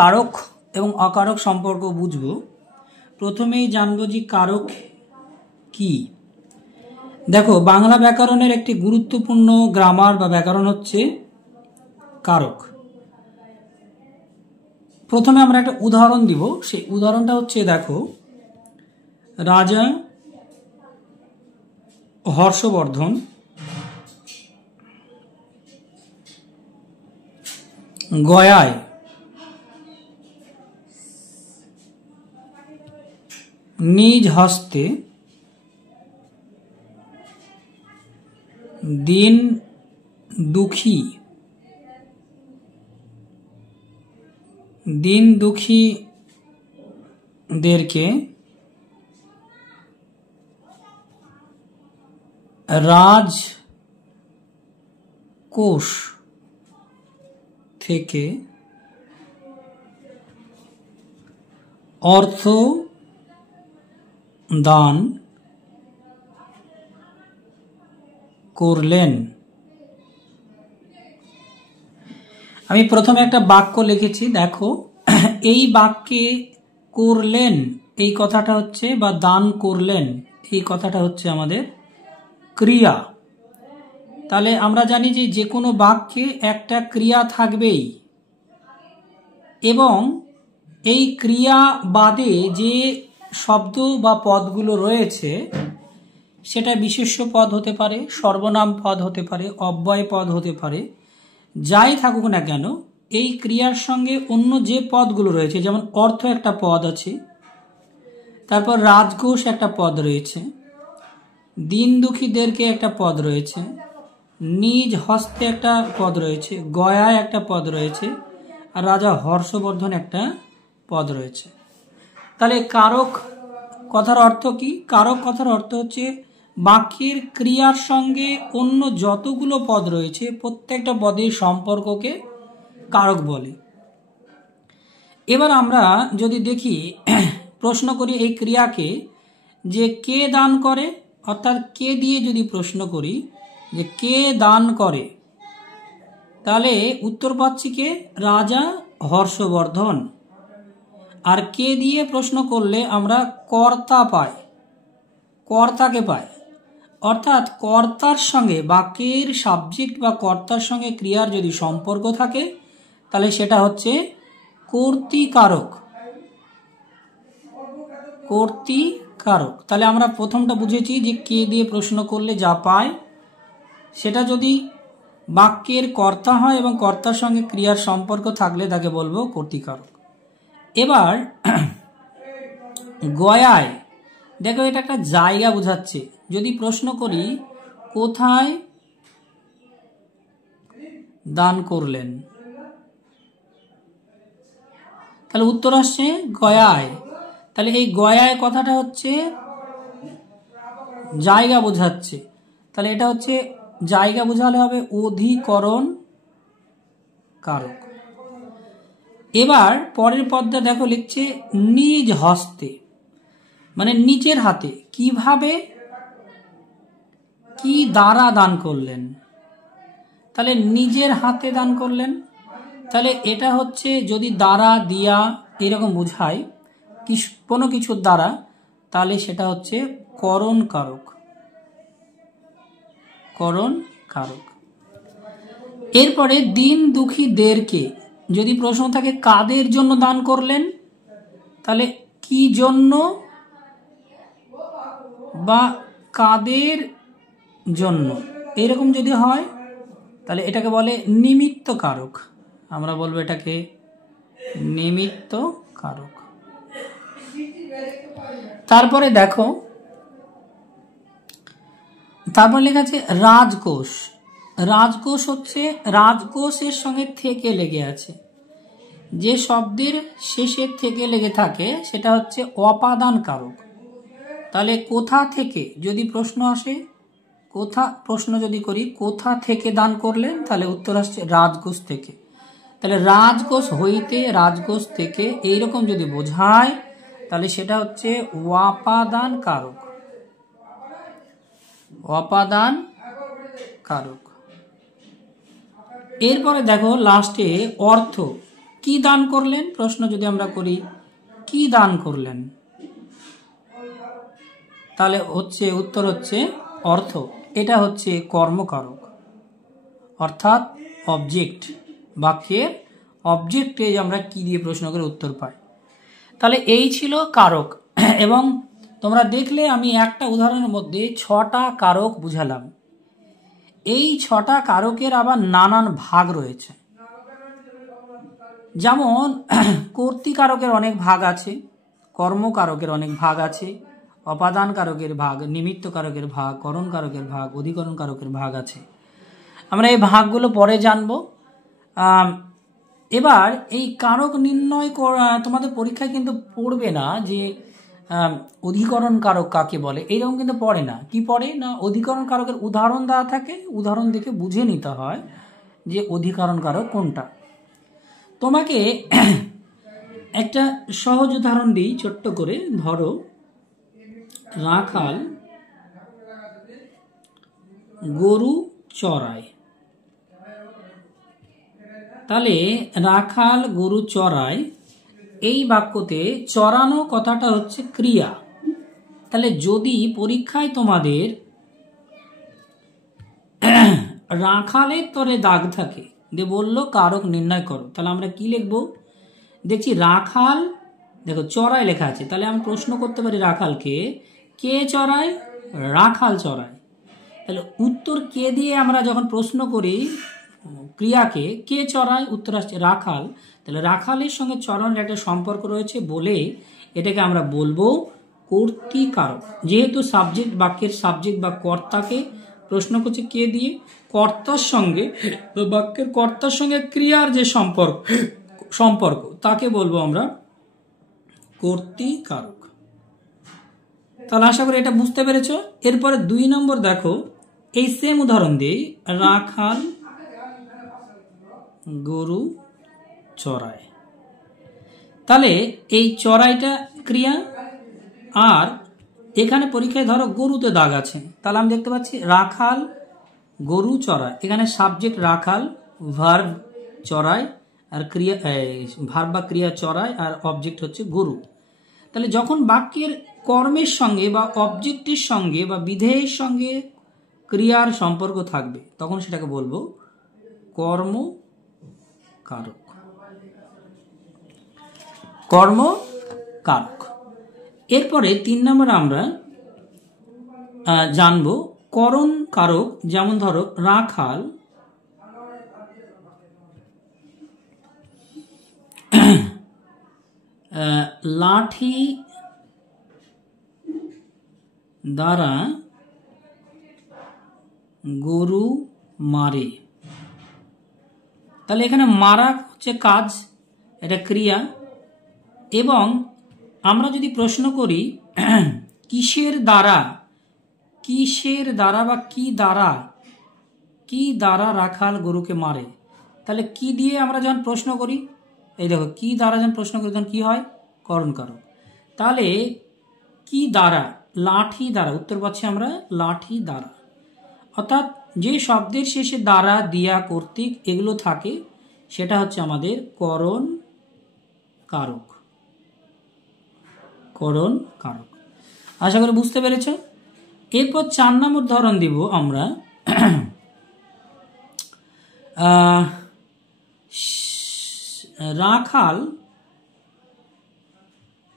কারক এবং অকারক সম্পর্ক বুঝব। প্রথমেই জানবো যে কারক কি। দেখো, বাংলা ব্যাকরণের একটি গুরুত্বপূর্ণ গ্রামার বা ব্যাকরণ হচ্ছে কারক। প্রথমে আমরা একটা উদাহরণ দিব। সেই উদাহরণটা হচ্ছে, দেখো, রাজা হর্ষবর্ধন গয়ায় নিজ হস্তে দিন দুঃখীদেরকে রাজকোষ থেকে অর্থ দান করলেন। আমি প্রথমে একটা বাক্য লিখেছি, দেখো, এই বাক্যে করলেন এই কথাটা হচ্ছে, বা দান করলেন এই কথাটা হচ্ছে আমাদের ক্রিয়া। তাহলে আমরা জানি যে কোনো বাক্যে একটা ক্রিয়া থাকবেই, এবং এই ক্রিয়া বাদে যে শব্দ বা পদগুলো রয়েছে সেটা বিশেষ্য পদ হতে পারে, সর্বনাম পদ হতে পারে, অব্যয় পদ হতে পারে, যাই থাকুক না কেন, এই ক্রিয়ার সঙ্গে অন্য যে পদগুলো রয়েছে, যেমন অর্থ একটা পদ আছে, তারপর রাজকোষ একটা পদ রয়েছে, দিন দুঃখীদেরকে একটা পদ রয়েছে, নিজ হস্তে একটা পদ রয়েছে, গয়ায় একটা পদ রয়েছে, আর রাজা হর্ষবর্ধন একটা পদ রয়েছে। তাহলে কারক কথার অর্থ কি? কারক কথার অর্থ হচ্ছে বাক্যের ক্রিয়ার সঙ্গে অন্য যতগুলো পদ রয়েছে প্রত্যেকটা পদের সম্পর্ককে কারক বলে। এবার আমরা যদি দেখি, প্রশ্ন করি এই ক্রিয়াকে যে কে দান করে, অর্থাৎ কে দিয়ে যদি প্রশ্ন করি যে কে দান করে, তাহলে উত্তর পাচ্ছি কে? রাজা হর্ষবর্ধন। আর কে দিয়ে প্রশ্ন করলে আমরা কর্তা পাই, কর্তাকে পাই। অর্থাৎ কর্তার সঙ্গে, বাক্যের সাবজেক্ট বা কর্তার সঙ্গে ক্রিয়ার যদি সম্পর্ক থাকে তাহলে সেটা হচ্ছে কর্তৃকারক। কর্তৃকারক। তাহলে আমরা প্রথমটা বুঝেছি যে কে দিয়ে প্রশ্ন করলে যা পায় সেটা যদি বাক্যের কর্তা হয় এবং কর্তার সঙ্গে ক্রিয়ার সম্পর্ক থাকলে তাকে বলবো কর্তৃকারক। এবার গয়ায়, দেখো, এটা একটা জায়গা বোঝাচ্ছে। যদি প্রশ্ন করি কোথায় দান করলেন, তাহলে উত্তর আসছে গয়ায়। তাহলে এই গয়ায় কথাটা হচ্ছে জায়গা বোঝাচ্ছে। তাহলে এটা হচ্ছে জায়গা বোঝালে হবে অধিকরণ কারক। এবার পরের পদটা দেখো, লিখছে নিজ হস্তে, মানে নিজের হাতে। কিভাবে, কি দ্বারা দান করলেন? তাহলে নিজের হাতে দান করলেন। তাহলে এটা হচ্ছে যদি দ্বারা, দিয়া এরকম বোঝায় কোনো কিছুর দ্বারা, তাহলে সেটা হচ্ছে করণ কারক। করণ কারক। এরপরে দিন দুঃখীদেরকে যদি প্রশ্ন থাকে কাদের জন্য দান করলেন, তাহলে কি জন্য বা কাদের জন্য এরকম যদি হয় তাহলে এটাকে বলে নিমিত্ত কারক। আমরা বলবো এটাকে নিমিত্ত কারক। তারপরে দেখো, তারপর লেখা আছে রাজকোষ। রাজকোষ হচ্ছে, রাজকোষের সঙ্গে থেকে লেগে আছে। যে শব্দের শেষে থেকে লেগে থাকে সেটা হচ্ছে অপাদান কারক। তাহলে কোথা থেকে যদি প্রশ্ন আসে, প্রশ্ন যদি করি কোথা থেকে দান করলেন, তাহলে উত্তর আসছে রাজকোষ থেকে। তাহলে রাজকোষ হইতে, রাজকোষ থেকে, এইরকম যদি বোঝায় তাহলে সেটা হচ্ছে অপাদান কারক। অপাদান কারক। এরপরে দেখো লাস্টে অর্থ। কি দান করলেন, প্রশ্ন যদি আমরা করি কি দান করলেন, তাহলে হচ্ছে উত্তর হচ্ছে অর্থ। এটা হচ্ছে কর্মকারক, অর্থাৎ অবজেক্ট। বাক্যের অবজেক্টে আমরা কি দিয়ে প্রশ্ন করে উত্তর পাই। তাহলে এই ছিল কারক। এবং তোমরা দেখলে আমি একটা উদাহরণের মধ্যে 6টা কারক বুঝালাম। এই 6টা কারকের আবার নানান ভাগ রয়েছে। যেমন কর্তৃকারকের অনেক ভাগ আছে, কর্মকারকের অনেক ভাগ আছে, অপাদান কারকের ভাগ, নিমিত্ত কারকের ভাগ, করণ কারকের ভাগ, অধিকরণ কারকের ভাগ আছে। আমরা এই ভাগগুলো পরে জানবো। এবার এই কারক নির্ণয় তোমাদের পরীক্ষায় কিন্তু পড়বে না যে অধিকরণ কারক কাকে বলে, এইরকম কিন্তু পড়ে না। কি পড়ে না, অধিকরণ কারকের উদাহরণ দেওয়া থাকে, উদাহরণ দেখে বুঝে নিতে হয় যে অধিকরণ কারক কোনটা। তোমাকে একটা সহজ উদাহরণ দিই ছোট্ট করে। ধরো রাখাল গরু চড়ায়। তাহলে রাখাল গরু চড়ায়, এই বাক্যতে চড়ানো কথাটা হচ্ছে ক্রিয়া। তাহলে যদি পরীক্ষায় তোমাদের রাখালের তরে দাগ থাকে যে বললো কারক নির্ণয় করো, তাহলে আমরা কি লিখবো? দেখছি রাখাল, দেখো চড়ায় লেখা আছে, তাহলে আমি প্রশ্ন করতে পারি রাখালকে, কে চড়ায়? রাখাল চড়ায়। তাহলে উত্তর কে দিয়ে আমরা যখন প্রশ্ন করি ক্রিয়াকে, কে চড়ায়, উত্তর আসছে রাখাল। তাহলে রাখালের সঙ্গে চড়ানোর একটা সম্পর্ক রয়েছে বলে এটাকে আমরা বলবো কর্তৃকারক। যেহেতু সাবজেক্ট, বাক্যের সাবজেক্ট বা কর্তাকে প্রশ্ন করছে কে দিয়ে, কর্তার সঙ্গে, বাক্যের কর্তার সঙ্গে ক্রিয়ার যে সম্পর্ক তাকে বলবো আমরা কর্তৃকারক। তাহলে আশা করি এটা বুঝতে পেরেছ। এরপরে 2 নম্বর দেখো, এই সেম উদাহরণ দিয়ে রাখাল গরু চড়ায়। তাহলে এই চড়াইটা ক্রিয়া, আর এখানে পরীক্ষায় ধরো গরুতে দাগ আছে, তাহলে আমি দেখতে পাচ্ছি রাখাল গরু চড়ায়। এখানে সাবজেক্ট রাখাল, ভার্ব চড়ায়, আর ক্রিয়া ভার্ব বা ক্রিয়া চড়ায়, আর অবজেক্ট হচ্ছে গরু। তাহলে যখন বাক্যের কর্মের সঙ্গে বা অবজেক্টের সঙ্গে বা বিধেয়ের সঙ্গে ক্রিয়ার সম্পর্ক থাকবে তখন সেটাকে বলবো কর্মকারক। কর্মকারক। এরপরে 3 নম্বর আমরা জানবো করণ কারক। যেমন ধরো রাখাল লাঠি দ্বারা গরু মারে। তাহলে এখানে মারা হচ্ছে কাজ, এটা ক্রিয়া। এবং আমরা যদি প্রশ্ন করি কিসের দ্বারা, কিসের দ্বারা বা কি দ্বারা রাখাল গরুকে মারে, তাহলে কি দিয়ে আমরা যখন প্রশ্ন করি, এই দেখো কি দ্বারা যখন প্রশ্ন করি তখন কি হয়? করণ কারক। তাহলে কি দ্বারা, লাঠি দ্বারা, উত্তর পাচ্ছি আমরা লাঠি দ্বারা। অর্থাৎ যে শব্দের শেষে দ্বারা, দিয়া, কর্তৃক এগুলো থাকে সেটা হচ্ছে আমাদের করণ কারক। করণ কারক। আশা করি বুঝতে পেরেছ। এরপর 4 নম্বর ধরন দিব আমরা রাখাল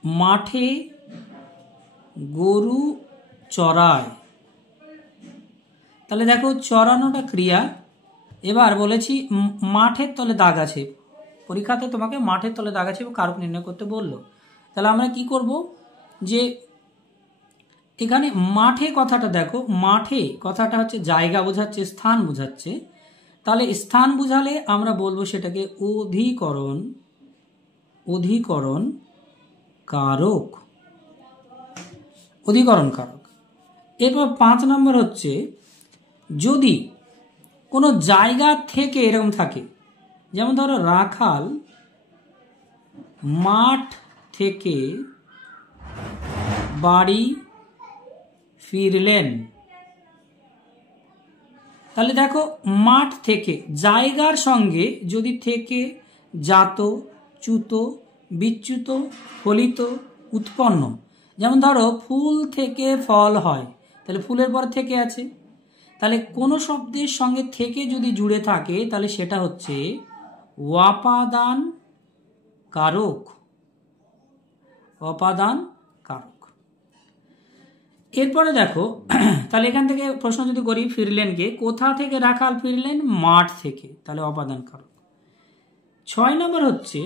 মাঠে গরু চড়ায়। তাহলে দেখো চড়ানোটা ক্রিয়া। এবার বলেছি মাঠের তলে দাগ আছে, পরীক্ষাতে তোমাকে মাঠের তলে দাগ আছে কারক নির্ণয় করতে বললো। তাহলে আমরা কি করব, যে এখানে মাঠে কথাটা দেখো, মাঠে কথাটা হচ্ছে জায়গা বোঝাচ্ছে, স্থান বোঝাচ্ছে। তাহলে স্থান বুঝালে আমরা বলবো সেটাকে অধিকরণ কারক। অধিকরণ কারক। এরপর 5 নম্বর হচ্ছে যদি কোনো জায়গা থেকে এরকম থাকে, যেমন ধরো রাখাল মাঠ থেকে বাড়ি ফিরলেন। তাহলে দেখো মাঠ থেকে, জায়গার সঙ্গে যদি থেকে, জাত, চ্যুত, বিচ্যুত, ফলিত, উৎপন্ন। যেমন ধরো ফুল থেকে ফল হয়, তাহলে ফুলের পর থেকে আছে, তাহলে কোনো শব্দের সঙ্গে থেকে যদি জুড়ে থাকে তাহলে সেটা হচ্ছে অপাদান কারক। অপাদান কারক। এরপরে দেখো, তাহলে এখান থেকে প্রশ্ন যদি করি, ফিরলেন কে? কোথা থেকে রাখাল ফিরলেন? মাঠ থেকে, তাহলে অপাদান কারক। 6 নম্বর হচ্ছে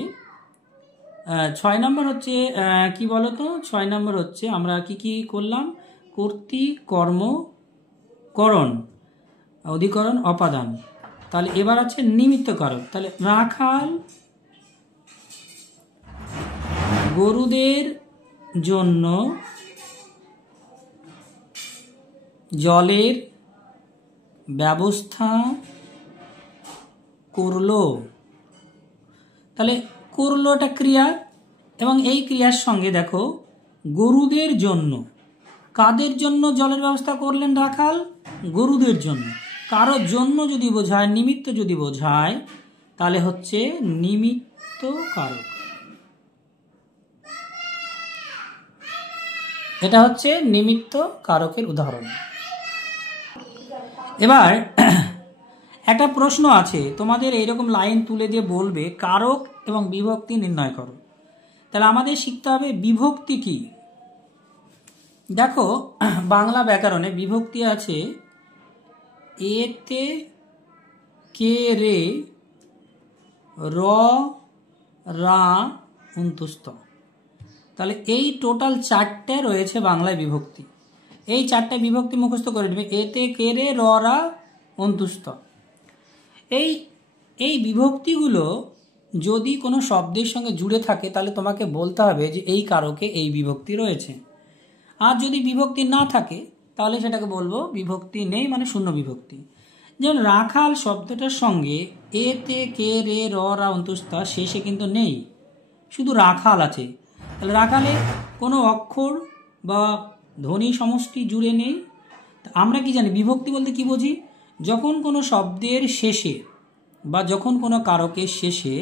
কি বলতো? 6 নম্বর হচ্ছে আমরা কি করলাম? কর্তৃ, কর্ম, করণ, অধিকরণ, অপাদান। তাহলে এবার আছে নিমিত্ত কারক। তাহলে রাখাল গরুদের জন্য জলের ব্যবস্থা করলো। তাহলে করলো এটা ক্রিয়া, এবং এই ক্রিয়ার সঙ্গে দেখো গরুদের জন্য, কাদের জন্য জলের ব্যবস্থা করলেন রাখাল? গরুদের জন্য। কারো জন্য যদি বোঝায়, নিমিত্ত যদি বোঝায়, তাহলে হচ্ছে নিমিত্ত কারক। এটা হচ্ছে নিমিত্ত কারকের উদাহরণ। এবার একটা প্রশ্ন আছে তোমাদের, এইরকম লাইন তুলে দিয়ে বলবে কারক এবং বিভক্তি নির্ণয় করো। তাহলে আমাদের শিখতে হবে বিভক্তি কি। দেখো বাংলা ব্যাকরণে বিভক্তি আছে এতে, কে, রে, র, রা, অন্তুস্থ। তাহলে এই টোটাল 4টে রয়েছে বাংলায় বিভক্তি। এই 4টে বিভক্তি মুখস্থ করে নেবে, এতে, কে, রে, র, রা, অন্তুস্থ। এই বিভক্তিগুলো যদি কোনো শব্দের সঙ্গে জুড়ে থাকে তাহলে তোমাকে বলতে হবে যে এই কারকে এই বিভক্তি রয়েছে। আর যদি বিভক্তি না থাকে তাহলে সেটাকে বলবো বিভক্তি নেই, মানে শূন্য বিভক্তি। যেমন রাখাল শব্দটার সঙ্গে এতে, কে, রে, র, রা, অন্তুস্থ শেষে কিন্তু নেই, শুধু রাখাল আছে। তাহলে রাখালে কোনো অক্ষর বা ধ্বনি সমষ্টি জুড়ে নেই। আমরা কি জানি বিভক্তি বলতে কি বুঝি? যখন কোনো শব্দের শেষে বা যখন কোনো কারকের শেষে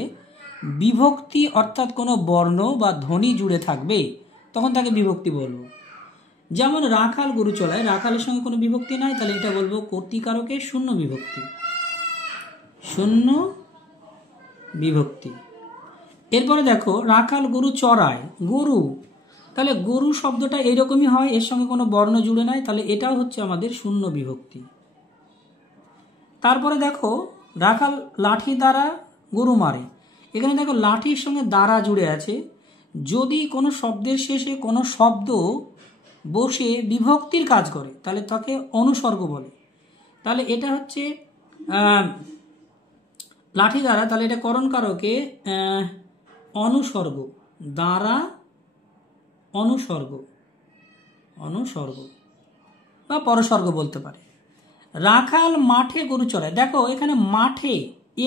বিভক্তি অর্থাৎ কোনো বর্ণ বা ধ্বনি জুড়ে থাকবে তখন তাকে বিভক্তি বলবো। যেমন রাখাল গরু চলায়, রাখালের সঙ্গে কোনো বিভক্তি নাই, তাহলে এটা বলবো কর্তৃকারকের শূন্য বিভক্তি। শূন্য বিভক্তি। এরপরে দেখো রাখাল গরু চড়ায়, গরু, তাহলে গরু শব্দটা এইরকমই হয়, এর সঙ্গে কোনো বর্ণ জুড়ে নাই, তাহলে এটাও হচ্ছে আমাদের শূন্য বিভক্তি। তারপরে দেখো রাখাল লাঠি দ্বারা গরু মারে, এখানে দেখো লাঠির সঙ্গে দ্বারা জুড়ে আছে। যদি কোনো শব্দের শেষে কোনো শব্দ বসে বিভক্তির কাজ করে তাহলে তাকে অনুসর্গ বলে। তাহলে এটা হচ্ছে লাঠি দ্বারা, তাহলে এটা করণ কারকে অনুসর্গ, দ্বারা অনুসর্গ, অনুসর্গ বা পরসর্গ বলতে পারে। রাখাল মাঠে গরু চড়ায়, দেখো এখানে মাঠে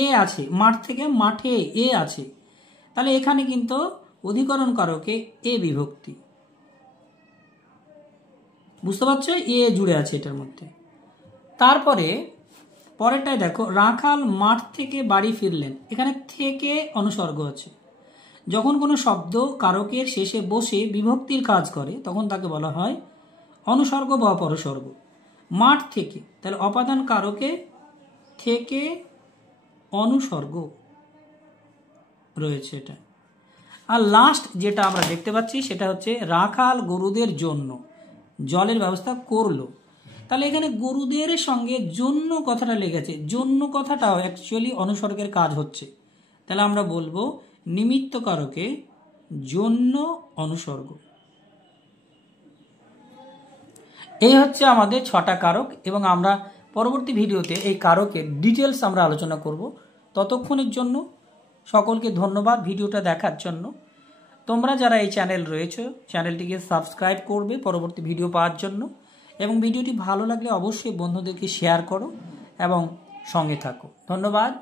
এ আছে, মাঠ থেকে মাঠে এ আছে, তাহলে এখানে কিন্তু অধিকরণ কারকে এ বিভক্তি। বুঝতে পারছো? এ জুড়ে আছে এটার মধ্যে। তারপরে পরেরটায় দেখো রাখাল মাঠ থেকে বাড়ি ফিরলেন, এখানে থেকে অনুসর্গ আছে। যখন কোনো শব্দ কারকের শেষে বসে বিভক্তির কাজ করে তখন তাকে বলা হয় অনুসর্গ বা পরসর্গ। মাঠ থেকে, তাহলে অপাদান কারকে থেকে অনুসর্গ রয়েছে এটা। আর লাস্ট যেটা আমরা দেখতে পাচ্ছি সেটা হচ্ছে রাখাল গরুদের জন্য জলের ব্যবস্থা করলো, তাহলে এখানে গরুদের সঙ্গে জন্য কথাটা লেগেছে, জন্য কথাটাও অ্যাকচুয়ালি অনুসর্গের কাজ হচ্ছে, তাহলে আমরা বলবো নিমিত্ত কারকে জন্য অনুসর্গ। এই হচ্ছে আমাদের 6টা কারক, এবং আমরা পরবর্তী ভিডিওতে এই কারকের ডিটেলস আমরা আলোচনা করব। ততক্ষণের জন্য সকলকে ধন্যবাদ ভিডিওটা দেখার জন্য। তোমরা যারা এই চ্যানেল রয়েছে চ্যানেলটিকে সাবস্ক্রাইব করবে পরবর্তী ভিডিও পাওয়ার জন্য, এবং ভিডিওটি ভালো লাগলে অবশ্যই বন্ধুদেরকে শেয়ার করো এবং সঙ্গে থাকো। ধন্যবাদ।